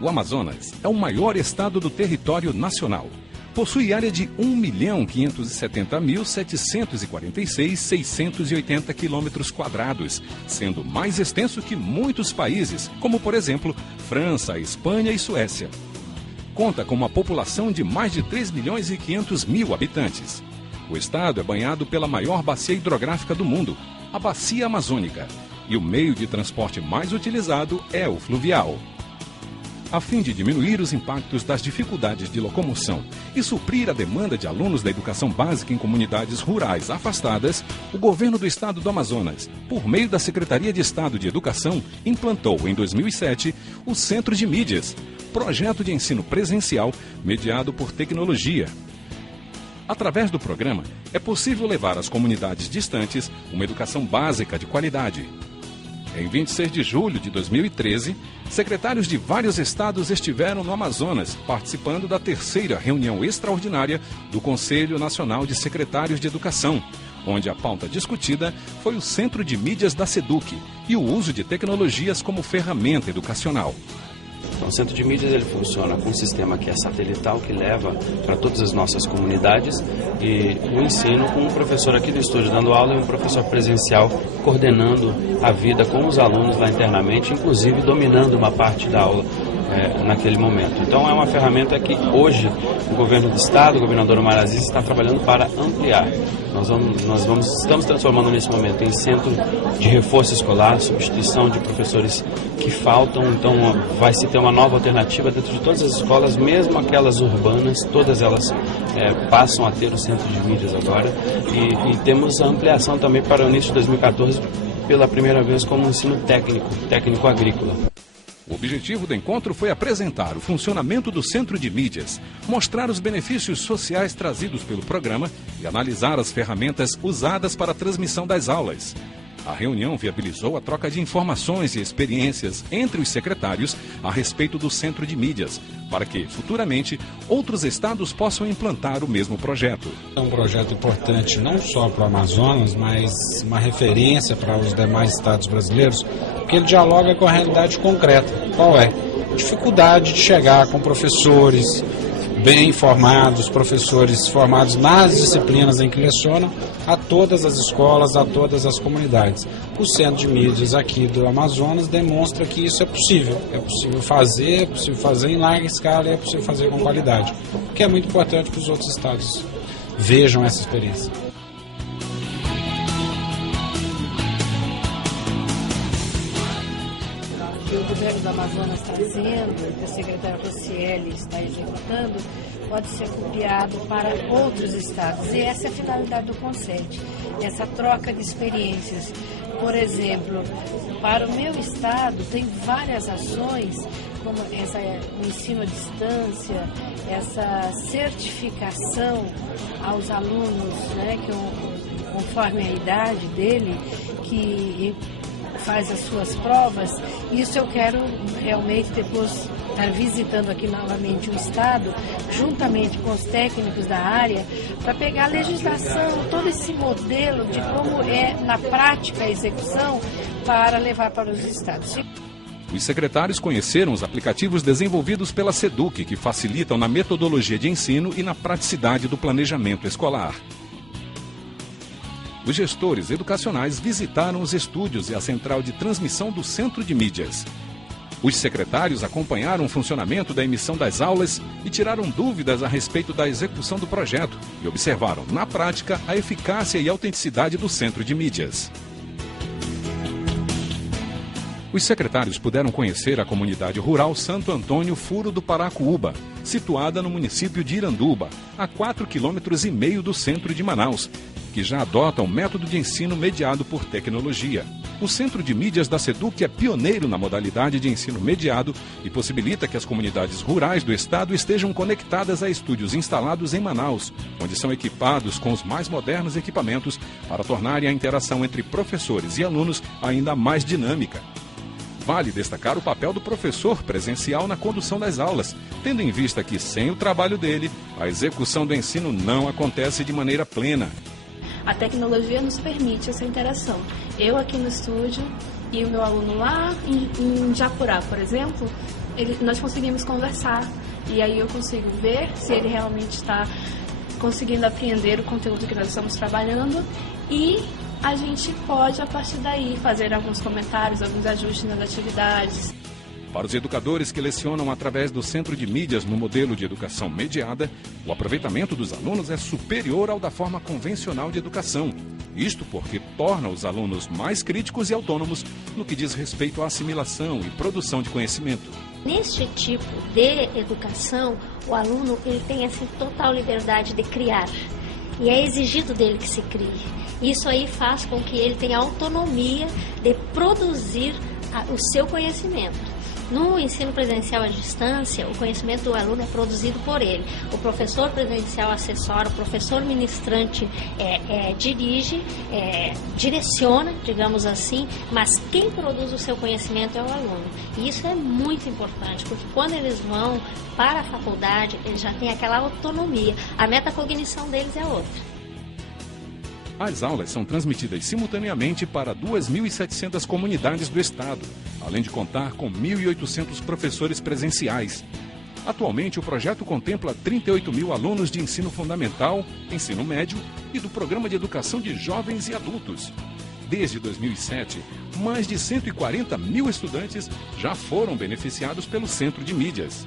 O Amazonas é o maior estado do território nacional. Possui área de 1.570.746.680 km², sendo mais extenso que muitos países, como por exemplo, França, Espanha e Suécia. Conta com uma população de mais de 3.500.000 habitantes. O estado é banhado pela maior bacia hidrográfica do mundo, a Bacia Amazônica, e o meio de transporte mais utilizado é o fluvial. A fim de diminuir os impactos das dificuldades de locomoção e suprir a demanda de alunos da educação básica em comunidades rurais afastadas, o governo do estado do Amazonas, por meio da Secretaria de Estado de Educação, implantou em 2007 o Centro de Mídias, projeto de ensino presencial mediado por tecnologia. Através do programa, é possível levar às comunidades distantes uma educação básica de qualidade. Em 26 de julho de 2013, secretários de vários estados estiveram no Amazonas, participando da terceira reunião extraordinária do Conselho Nacional de Secretários de Educação, onde a pauta discutida foi o Centro de Mídias da SEDUC e o uso de tecnologias como ferramenta educacional. Então, o Centro de Mídias ele funciona com um sistema que é satelital, que leva para todas as nossas comunidades, e o ensino com um professor aqui do estúdio dando aula e um professor presencial coordenando a vida com os alunos lá internamente, inclusive dominando uma parte da aula naquele momento. Então é uma ferramenta que hoje o governo do estado, o governador Omar Aziz, está trabalhando para ampliar. Estamos transformando nesse momento em centro de reforço escolar, substituição de professores que faltam, então vai se ter uma nova alternativa dentro de todas as escolas, mesmo aquelas urbanas, todas elas passam a ter o Centro de Mídias agora, e temos a ampliação também para o início de 2014, pela primeira vez como ensino técnico agrícola. O objetivo do encontro foi apresentar o funcionamento do Centro de Mídias, mostrar os benefícios sociais trazidos pelo programa e analisar as ferramentas usadas para a transmissão das aulas. A reunião viabilizou a troca de informações e experiências entre os secretários a respeito do Centro de Mídias, para que, futuramente, outros estados possam implantar o mesmo projeto. É um projeto importante não só para o Amazonas, mas uma referência para os demais estados brasileiros, porque ele dialoga com a realidade concreta. Qual é? Dificuldade de chegar com professores bem formados, professores formados nas disciplinas em que lecionam, a todas as escolas, a todas as comunidades. O Centro de Mídias aqui do Amazonas demonstra que isso é possível fazer em larga escala e é possível fazer com qualidade, o que é muito importante que os outros estados vejam essa experiência. Que o governo do Amazonas está fazendo, que o secretário Rocieli está executando, pode ser copiado para outros estados. E essa é a finalidade do CONCET, essa troca de experiências. Por exemplo, para o meu estado tem várias ações, como o ensino à distância, essa certificação aos alunos, né, conforme a idade dele, que faz as suas provas. Isso eu quero realmente depois estar visitando aqui novamente o estado, juntamente com os técnicos da área, para pegar a legislação, todo esse modelo de como é na prática a execução, para levar para os estados. Os secretários conheceram os aplicativos desenvolvidos pela SEDUC, que facilitam na metodologia de ensino e na praticidade do planejamento escolar. Os gestores educacionais visitaram os estúdios e a central de transmissão do Centro de Mídias. Os secretários acompanharam o funcionamento da emissão das aulas e tiraram dúvidas a respeito da execução do projeto e observaram, na prática, a eficácia e autenticidade do Centro de Mídias. Os secretários puderam conhecer a comunidade rural Santo Antônio Furo do Paracuúba, situada no município de Iranduba, a 4,5 km do centro de Manaus, que já adota um método de ensino mediado por tecnologia. O Centro de Mídias da SEDUC é pioneiro na modalidade de ensino mediado e possibilita que as comunidades rurais do estado estejam conectadas a estúdios instalados em Manaus, onde são equipados com os mais modernos equipamentos para tornarem a interação entre professores e alunos ainda mais dinâmica. Vale destacar o papel do professor presencial na condução das aulas, tendo em vista que, sem o trabalho dele, a execução do ensino não acontece de maneira plena. A tecnologia nos permite essa interação. Eu aqui no estúdio e o meu aluno lá em Japurá, por exemplo, nós conseguimos conversar. E aí eu consigo ver se ele realmente está conseguindo apreender o conteúdo que nós estamos trabalhando, e a gente pode, a partir daí, fazer alguns comentários, alguns ajustes nas atividades. Para os educadores que lecionam através do Centro de Mídias no modelo de educação mediada, o aproveitamento dos alunos é superior ao da forma convencional de educação. Isto porque torna os alunos mais críticos e autônomos no que diz respeito à assimilação e produção de conhecimento. Neste tipo de educação, o aluno ele tem assim, total liberdade de criar. E é exigido dele que se crie. Isso aí faz com que ele tenha autonomia de produzir o seu conhecimento. No ensino presencial à distância, o conhecimento do aluno é produzido por ele. O professor presencial assessora, o professor ministrante dirige, direciona, digamos assim, mas quem produz o seu conhecimento é o aluno. E isso é muito importante, porque quando eles vão para a faculdade, eles já têm aquela autonomia. A metacognição deles é outra. As aulas são transmitidas simultaneamente para 2.700 comunidades do estado, além de contar com 1.800 professores presenciais. Atualmente, o projeto contempla 38 mil alunos de ensino fundamental, ensino médio e do Programa de Educação de Jovens e Adultos. Desde 2007, mais de 140 mil estudantes já foram beneficiados pelo Centro de Mídias.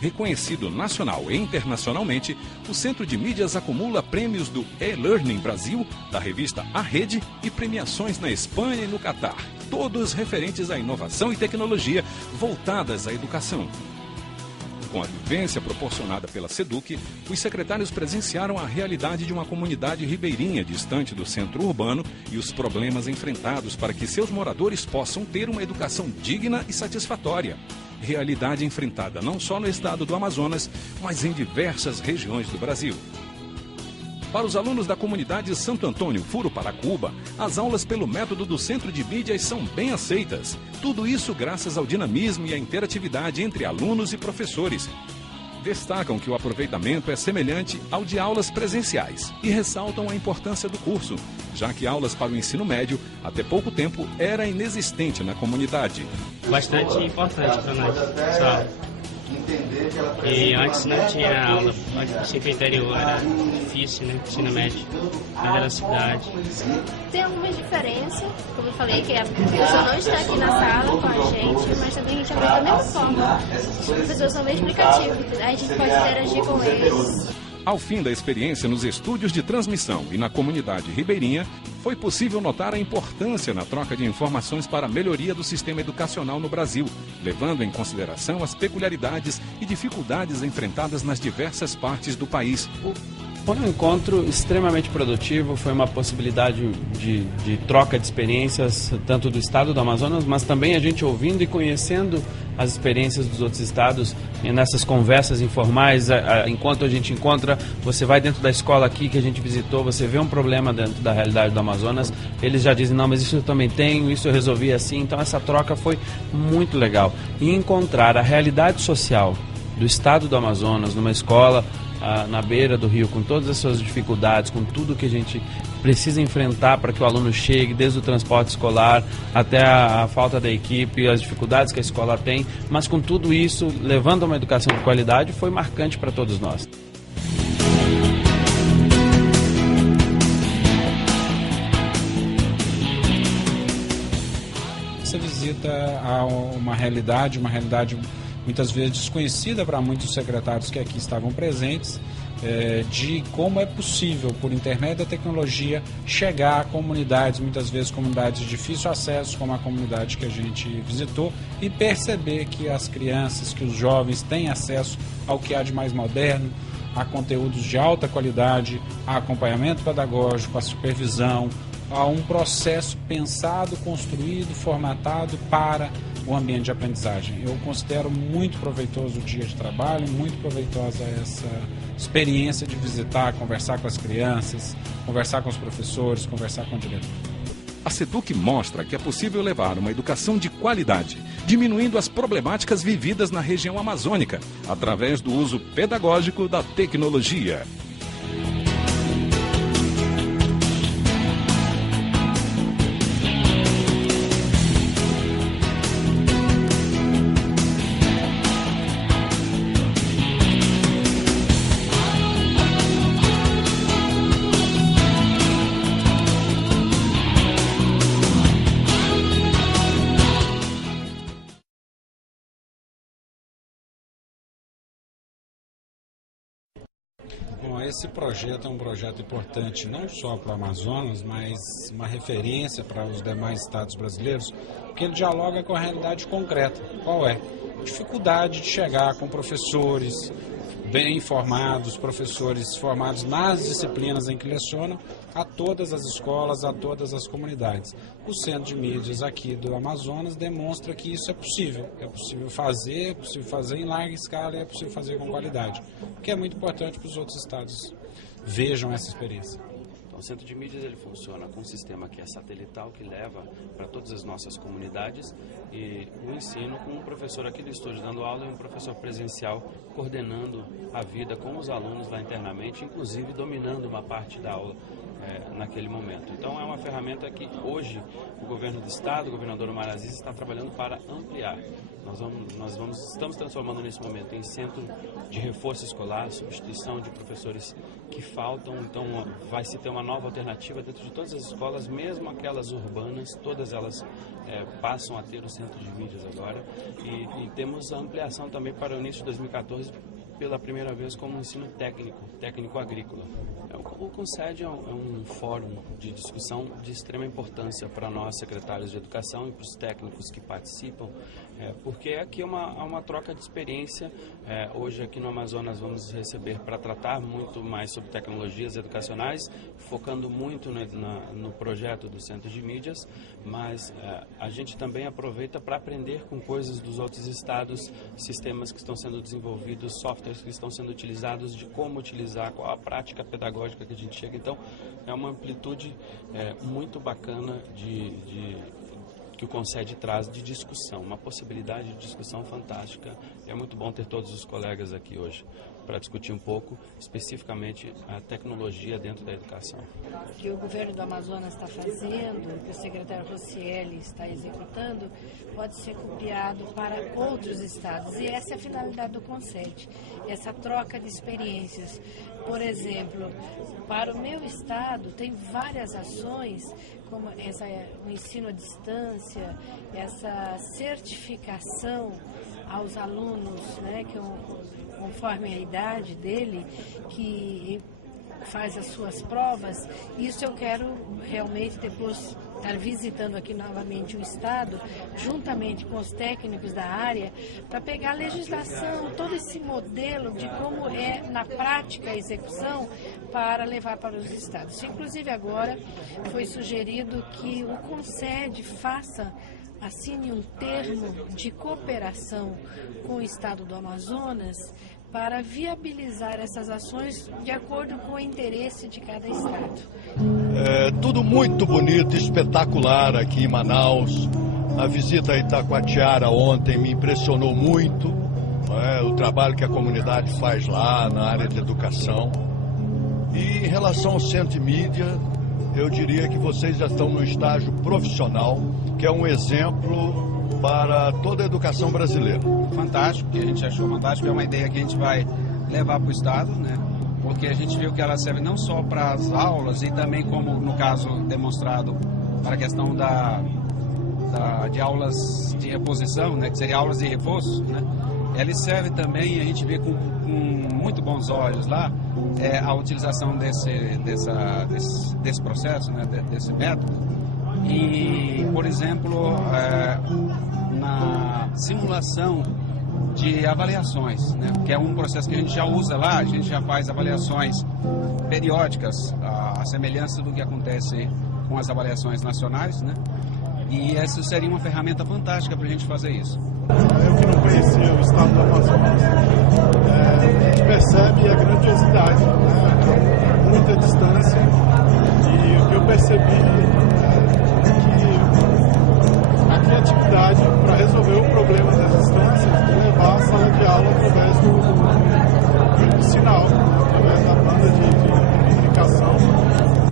Reconhecido nacional e internacionalmente, o Centro de Mídias acumula prêmios do E-Learning Brasil, da revista A Rede, e premiações na Espanha e no Catar, todos referentes à inovação e tecnologia voltadas à educação. Com a vivência proporcionada pela SEDUC, os secretários presenciaram a realidade de uma comunidade ribeirinha distante do centro urbano e os problemas enfrentados para que seus moradores possam ter uma educação digna e satisfatória. Realidade enfrentada não só no estado do Amazonas, mas em diversas regiões do Brasil. Para os alunos da comunidade Santo Antônio, Furo Paracuba, as aulas pelo método do Centro de Mídias são bem aceitas. Tudo isso graças ao dinamismo e à interatividade entre alunos e professores. Destacam que o aproveitamento é semelhante ao de aulas presenciais e ressaltam a importância do curso, já que aulas para o ensino médio, até pouco tempo, era inexistente na comunidade. Bastante importante para nós, pessoal. E antes não tinha aula, achei que o interior era difícil, né? Ensino médio, mas era cidade. Tem algumas diferenças, como eu falei, que a professora não está aqui na sala com a gente, mas também a gente aprende da mesma forma. Os professores são bem explicativos, a gente pode interagir com eles. Ao fim da experiência nos estúdios de transmissão e na comunidade ribeirinha, foi possível notar a importância na troca de informações para a melhoria do sistema educacional no Brasil, levando em consideração as peculiaridades e dificuldades enfrentadas nas diversas partes do país. Foi um encontro extremamente produtivo, foi uma possibilidade de troca de experiências, tanto do estado do Amazonas, mas também a gente ouvindo e conhecendo as experiências dos outros estados, nessas conversas informais, enquanto a gente encontra, você vai dentro da escola aqui que a gente visitou, você vê um problema dentro da realidade do Amazonas, eles já dizem, não, mas isso eu também tenho, isso eu resolvi assim, então essa troca foi muito legal. E encontrar a realidade social do estado do Amazonas, numa escola na beira do rio, com todas as suas dificuldades, com tudo que a gente precisa enfrentar para que o aluno chegue, desde o transporte escolar até a falta da equipe, as dificuldades que a escola tem, mas com tudo isso, levando a uma educação de qualidade, foi marcante para todos nós. Você visita uma realidade muitas vezes desconhecida para muitos secretários que aqui estavam presentes, de como é possível, por intermédio da tecnologia, chegar a comunidades, muitas vezes comunidades de difícil acesso, como a comunidade que a gente visitou, e perceber que as crianças, que os jovens têm acesso ao que há de mais moderno, a conteúdos de alta qualidade, a acompanhamento pedagógico, a supervisão, a um processo pensado, construído, formatado para o ambiente de aprendizagem. Eu considero muito proveitoso o dia de trabalho, muito proveitosa essa experiência de visitar, conversar com as crianças, conversar com os professores, conversar com o diretor. A SEDUC mostra que é possível levar uma educação de qualidade, diminuindo as problemáticas vividas na região amazônica, através do uso pedagógico da tecnologia. esse projeto é um projeto importante não só para o Amazonas, mas uma referência para os demais estados brasileiros, porque ele dialoga com a realidade concreta. Qual é? Dificuldade de chegar com professores bem formados, professores formados nas disciplinas em que lecionam, a todas as escolas, a todas as comunidades. O Centro de Mídias aqui do Amazonas demonstra que isso é possível fazer em larga escala e é possível fazer com qualidade, o que é muito importante para os outros estados vejam essa experiência. O Centro de Mídias ele funciona com um sistema que é satelital, que leva para todas as nossas comunidades, e o ensino com um professor aqui do estúdio dando aula e um professor presencial coordenando a vida com os alunos lá internamente, inclusive dominando uma parte da aula naquele momento. Então é uma ferramenta que hoje o governo do estado, o governador Omar Aziz, está trabalhando para ampliar. Estamos transformando nesse momento em centro de reforço escolar, substituição de professores que faltam, então vai se ter uma nova alternativa dentro de todas as escolas, mesmo aquelas urbanas, todas elas passam a ter o Centro de Mídias agora, e temos a ampliação também para o início de 2014, pela primeira vez como ensino técnico agrícola. O CONCED é um fórum de discussão de extrema importância para nós, secretários de educação, e para os técnicos que participam, porque aqui é uma troca de experiência. Hoje aqui no Amazonas vamos receber para tratar muito mais sobre tecnologias educacionais, focando muito no projeto do Centro de Mídias, mas a gente também aproveita para aprender com coisas dos outros estados, sistemas que estão sendo desenvolvidos, softwares que estão sendo utilizados, de como utilizar, qual a prática pedagógica que a gente chega. Então é uma amplitude muito bacana que o CONCED traz de discussão, uma possibilidade de discussão fantástica. É muito bom ter todos os colegas aqui hoje para discutir um pouco especificamente a tecnologia dentro da educação. O que o governo do Amazonas está fazendo, o que o secretário Rocieli está executando, pode ser copiado para outros estados. E essa é a finalidade do CONCED, essa troca de experiências. Por exemplo, para o meu estado tem várias ações, como o ensino à distância, essa certificação aos alunos, né, conforme a idade dele, que faz as suas provas. Isso eu quero realmente depois estar visitando aqui novamente o estado, juntamente com os técnicos da área, para pegar a legislação, todo esse modelo de como é na prática a execução, para levar para os estados. Inclusive agora foi sugerido que o CONCED assine um termo de cooperação com o estado do Amazonas para viabilizar essas ações de acordo com o interesse de cada estado. Tudo muito bonito, espetacular aqui em Manaus. A visita a Itacoatiara ontem me impressionou muito, o trabalho que a comunidade faz lá na área de educação. E em relação ao Centro de Mídia, eu diria que vocês já estão no estágio profissional, que é um exemplo para toda a educação brasileira. Fantástico, que a gente achou fantástico, é uma ideia que a gente vai levar para o estado, né? Porque a gente viu que ela serve não só para as aulas, e também, como no caso demonstrado, para a questão de aulas de reposição, né? Que seria aulas de reforço, né? Ela serve também, a gente vê com muito bons olhos lá, a utilização desse processo, né? Desse método. E, por exemplo, na simulação de avaliações, né? Que é um processo que a gente já usa lá, a gente já faz avaliações periódicas, a semelhança do que acontece com as avaliações nacionais, né? E essa seria uma ferramenta fantástica para a gente fazer isso. Eu que não conhecia o estado do Amazonas, a gente percebe a grandiosidade, né? Muita distância, e o que eu percebi a criatividade para resolver o problema das distâncias, de levar a sala de aula através do sinal, através da banda de comunicação.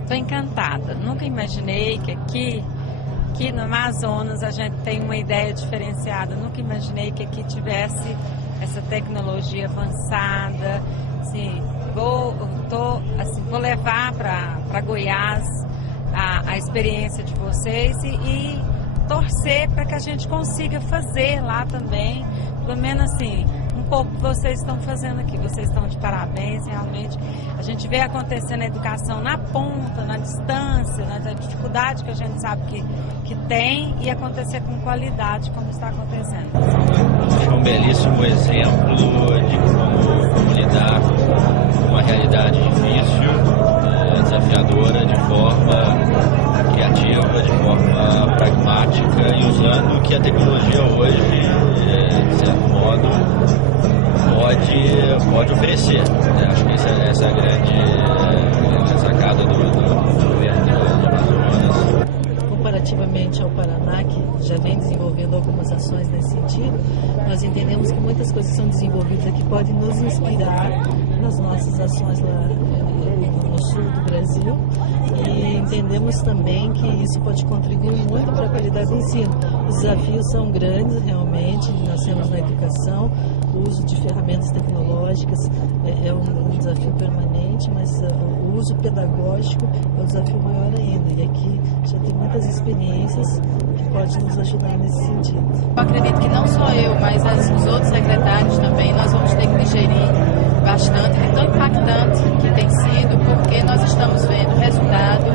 Estou encantada. Nunca imaginei que aqui no Amazonas a gente tem uma ideia diferenciada. Nunca imaginei que aqui tivesse essa tecnologia avançada. Assim, vou levar para Goiás a experiência de vocês e torcer para que a gente consiga fazer lá também, pelo menos assim, um pouco que vocês estão fazendo aqui. Vocês estão de parabéns, realmente. A gente vê acontecendo a educação na ponta, na distância, na dificuldade que a gente sabe que tem, e acontecer com qualidade, como está acontecendo. É um belíssimo exemplo de como lidar com uma realidade difícil, desafiadora, de forma criativa, de forma pragmática, e usando o que a tecnologia hoje, de certo modo, pode oferecer. Acho que essa é a grande sacada do governo de Amazonas. Comparativamente ao Paraná, que já vem desenvolvendo algumas ações nesse sentido, nós entendemos que muitas coisas são desenvolvidas aqui podem nos inspirar nas nossas ações lá no sul do Brasil, e entendemos também que isso pode contribuir muito para a qualidade do ensino. Os desafios são grandes, realmente, nós temos na educação, o uso de ferramentas tecnológicas é um desafio permanente, mas o uso pedagógico é um desafio maior ainda, e aqui já tem muitas experiências que podem nos ajudar nesse sentido. Eu acredito que não só eu, mas os outros secretários também, nós vamos ter que digerir bastante, de tão impactante que tem sido, porque nós estamos vendo resultado,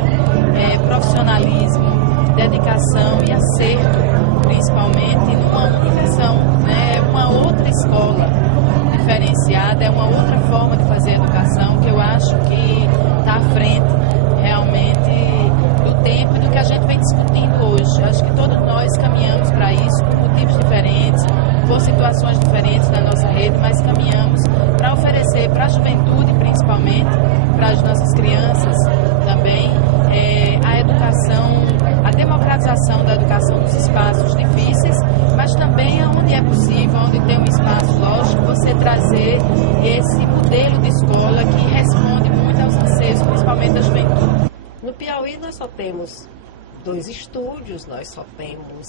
profissionalismo, dedicação e acerto, principalmente numa unificação, né? Uma outra escola diferenciada, é uma outra forma de fazer educação que eu acho que está à frente realmente do tempo e do que a gente vem discutindo hoje. Acho que todos nós caminhamos para isso, por motivos diferentes, por situações diferentes na nossa rede, mas caminhamos para oferecer para a juventude, principalmente, para as nossas crianças também, a educação, a democratização da educação nos espaços difíceis, mas também onde é possível, onde tem um espaço lógico, você trazer esse modelo de escola que responde muito aos anseios, principalmente da juventude. No Piauí nós só temos 2 estúdios, nós só temos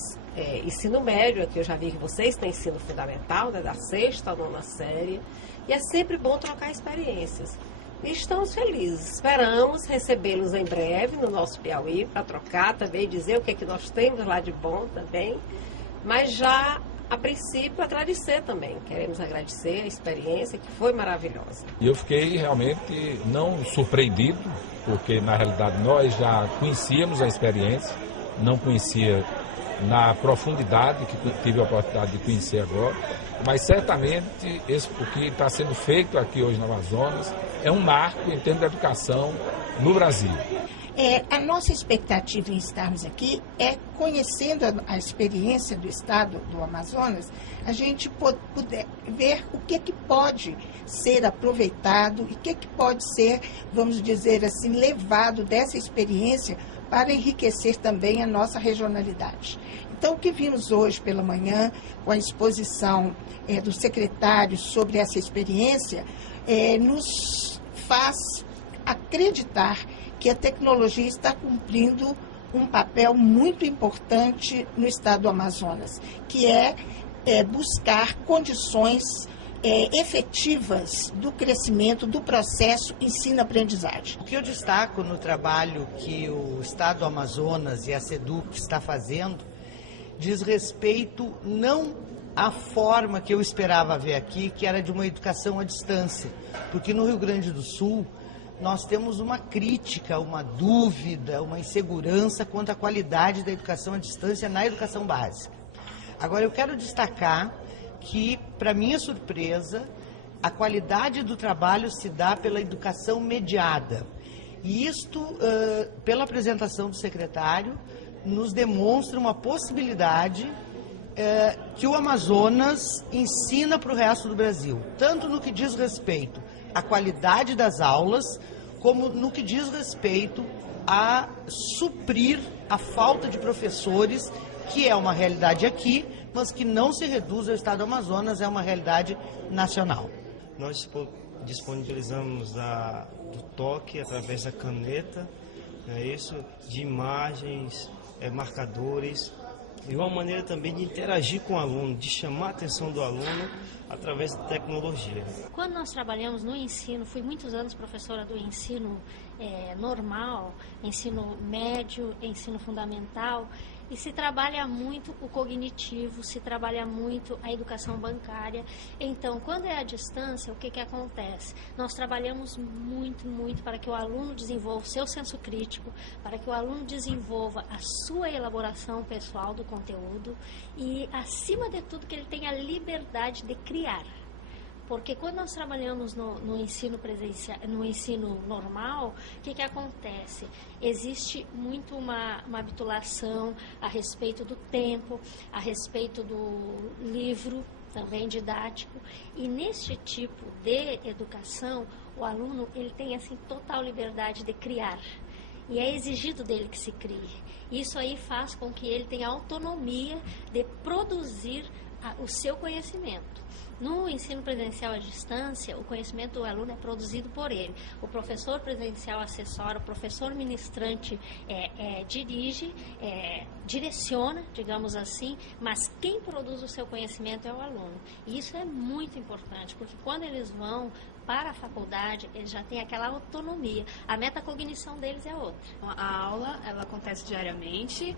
ensino médio, aqui eu já vi que vocês têm ensino fundamental, né, da 6ª à 9ª série, e é sempre bom trocar experiências. E estamos felizes, esperamos recebê-los em breve no nosso Piauí, para trocar também, dizer o que é que nós temos lá de bom também, mas já, a princípio, agradecer também, queremos agradecer a experiência que foi maravilhosa. E eu fiquei realmente não surpreendido, porque na realidade nós já conhecíamos a experiência, não conhecia na profundidade que tive a oportunidade de conhecer agora, mas certamente o que está sendo feito aqui hoje no Amazonas é um marco em termos de educação no Brasil. A nossa expectativa em estarmos aqui é, conhecendo a experiência do estado do Amazonas, a gente poder ver o que pode ser aproveitado e o que pode ser, vamos dizer assim, levado dessa experiência para enriquecer também a nossa regionalidade. Então, o que vimos hoje pela manhã, com a exposição do secretário sobre essa experiência, nos faz acreditar que a tecnologia está cumprindo um papel muito importante no estado do Amazonas, que é buscar condições efetivas do crescimento do processo ensino-aprendizagem. O que eu destaco no trabalho que o estado do Amazonas e a SEDUC está fazendo diz respeito não à forma que eu esperava ver aqui, que era de uma educação à distância, porque no Rio Grande do Sul nós temos uma crítica, uma dúvida, uma insegurança quanto à qualidade da educação à distância na educação básica. Agora, eu quero destacar que, para minha surpresa, a qualidade do trabalho se dá pela educação mediada. E isto, pela apresentação do secretário, nos demonstra uma possibilidade que o Amazonas ensina para o resto do Brasil, tanto no que diz respeito à qualidade das aulas, como no que diz respeito a suprir a falta de professores, que é uma realidade aqui, mas que não se reduz ao estado do Amazonas, é uma realidade nacional. Nós disponibilizamos do toque através da caneta, isso, de imagens, marcadores, e uma maneira também de interagir com o aluno, de chamar a atenção do aluno através da tecnologia. Quando nós trabalhamos no ensino, fui muitos anos professora do ensino normal, ensino médio, ensino fundamental, e se trabalha muito o cognitivo, se trabalha muito a educação bancária. Então, quando é à distância, o que acontece? Nós trabalhamos muito para que o aluno desenvolva o seu senso crítico, para que o aluno desenvolva a sua elaboração pessoal do conteúdo e, acima de tudo, que ele tenha a liberdade de criar. Porque quando nós trabalhamos no ensino presencial, no ensino normal, o que acontece? Existe muito uma habitulação a respeito do tempo, a respeito do livro, também didático, e neste tipo de educação, o aluno ele tem assim total liberdade de criar. E é exigido dele que se crie. Isso aí faz com que ele tenha autonomia de produzir o seu conhecimento. No ensino presencial à distância, o conhecimento do aluno é produzido por ele. O professor presencial assessora, o professor ministrante dirige, direciona, digamos assim, mas quem produz o seu conhecimento é o aluno. E isso é muito importante, porque quando eles vão para a faculdade, eles já têm aquela autonomia. A metacognição deles é outra. A aula, ela acontece diariamente,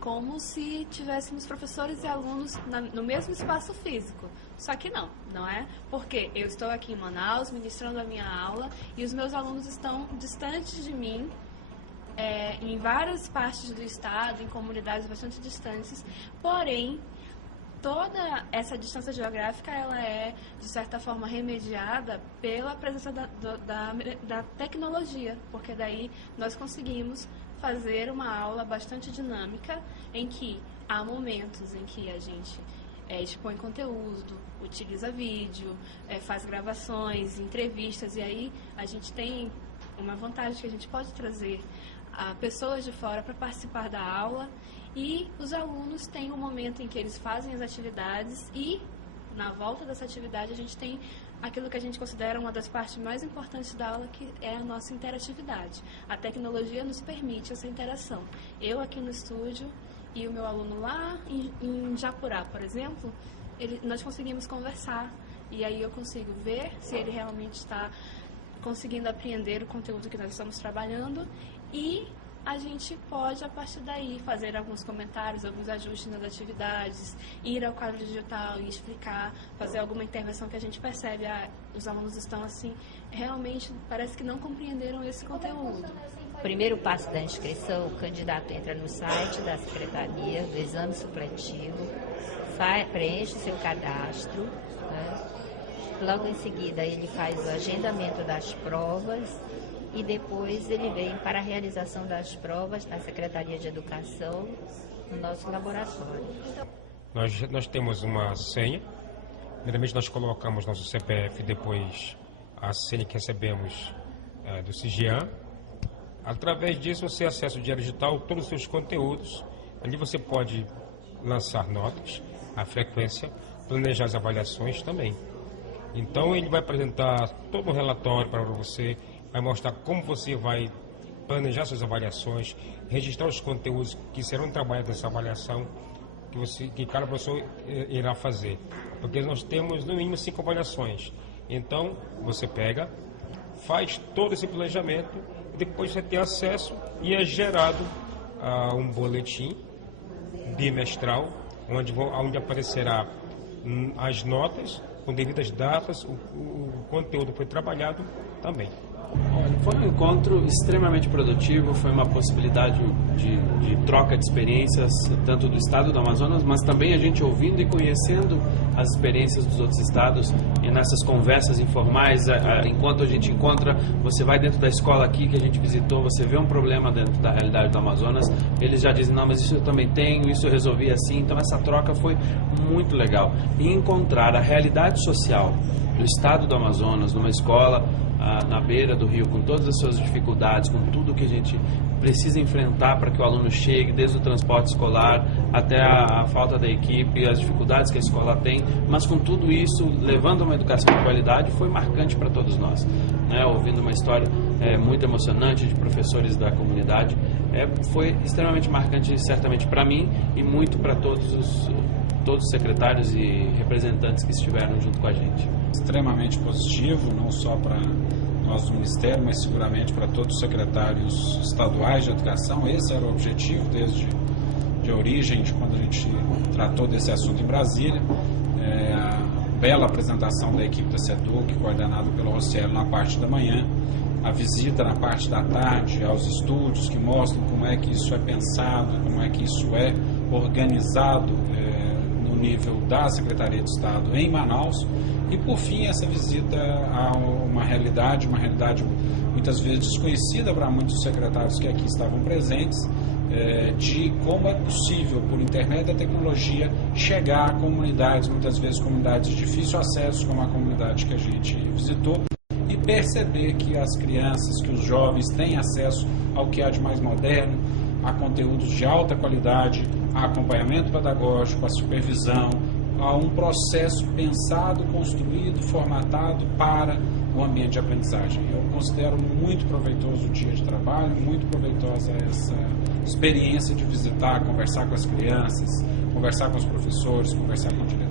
como se tivéssemos professores e alunos no mesmo espaço físico. Só que não é? Porque eu estou aqui em Manaus ministrando a minha aula e os meus alunos estão distantes de mim, em várias partes do estado, em comunidades bastante distantes, porém, toda essa distância geográfica, ela é, de certa forma, remediada pela presença da tecnologia, porque daí nós conseguimos fazer uma aula bastante dinâmica, em que há momentos em que a gente expõe conteúdo, utiliza vídeo, faz gravações, entrevistas, e aí a gente tem uma vantagem que a gente pode trazer pessoas de fora para participar da aula, e os alunos têm um momento em que eles fazem as atividades e, na volta dessa atividade, a gente tem aquilo que a gente considera uma das partes mais importantes da aula, que é a nossa interatividade. A tecnologia nos permite essa interação. Eu aqui no estúdio e o meu aluno lá em Japurá, por exemplo, nós conseguimos conversar, e aí eu consigo ver se ele realmente está conseguindo apreender o conteúdo que nós estamos trabalhando, e a gente pode, a partir daí, fazer alguns comentários, alguns ajustes nas atividades, ir ao quadro digital e explicar, fazer alguma intervenção que a gente percebe, os alunos estão assim, realmente parece que não compreenderam esse conteúdo. Primeiro passo da inscrição, o candidato entra no site da Secretaria do Exame Supletivo, preenche seu cadastro, né? Logo em seguida ele faz o agendamento das provas e depois ele vem para a realização das provas na Secretaria de Educação, no nosso laboratório. Nós temos uma senha. Primeiramente nós colocamos nosso CPF, depois a senha que recebemos do CIGIAN. Através disso você acessa o Diário Digital, todos os seus conteúdos. Ali você pode lançar notas, a frequência, planejar as avaliações também. Então ele vai apresentar todo o relatório para você, vai mostrar como você vai planejar suas avaliações, registrar os conteúdos que serão trabalhados nessa avaliação que cada professor irá fazer. Porque nós temos no mínimo 5 avaliações. Então você pega, faz todo esse planejamento, e depois você tem acesso e é gerado um boletim bimestral, onde aparecerá as notas, com devidas datas, o conteúdo foi trabalhado também. Foi um encontro extremamente produtivo, foi uma possibilidade de troca de experiências, tanto do estado do Amazonas, mas também a gente ouvindo e conhecendo as experiências dos outros estados, e nessas conversas informais, enquanto a gente encontra, você vai dentro da escola aqui que a gente visitou, você vê um problema dentro da realidade do Amazonas, eles já dizem, não, mas isso eu também tenho, isso eu resolvi assim, então essa troca foi muito legal. E encontrar a realidade social do estado do Amazonas, numa escola na beira do rio, com todas as suas dificuldades, com tudo que a gente precisa enfrentar para que o aluno chegue, desde o transporte escolar até a falta da equipe, as dificuldades que a escola tem, mas com tudo isso, levando uma educação de qualidade, foi marcante para todos nós, né? Ouvindo uma história muito emocionante de professores da comunidade, foi extremamente marcante, certamente para mim e muito para todos os secretários e representantes que estiveram junto com a gente. Extremamente positivo, não só para nós do Ministério, mas seguramente para todos os secretários estaduais de educação. Esse era o objetivo desde de origem, de quando a gente tratou desse assunto em Brasília. A bela apresentação da equipe da SEDUC, coordenada pelo Rocieli na parte da manhã, a visita na parte da tarde aos estúdios que mostram como é que isso é pensado, como é que isso é organizado no nível da Secretaria de Estado em Manaus, e por fim essa visita a uma realidade muitas vezes desconhecida para muitos secretários que aqui estavam presentes, de como é possível, por intermédio da tecnologia, chegar a comunidades, muitas vezes comunidades de difícil acesso, como a comunidade que a gente visitou, e perceber que as crianças, que os jovens têm acesso ao que há de mais moderno, a conteúdos de alta qualidade, a acompanhamento pedagógico, a supervisão, a um processo pensado, construído, formatado para o ambiente de aprendizagem. Eu considero muito proveitoso o dia de trabalho, muito proveitosa essa experiência de visitar, conversar com as crianças, conversar com os professores, conversar com o diretor.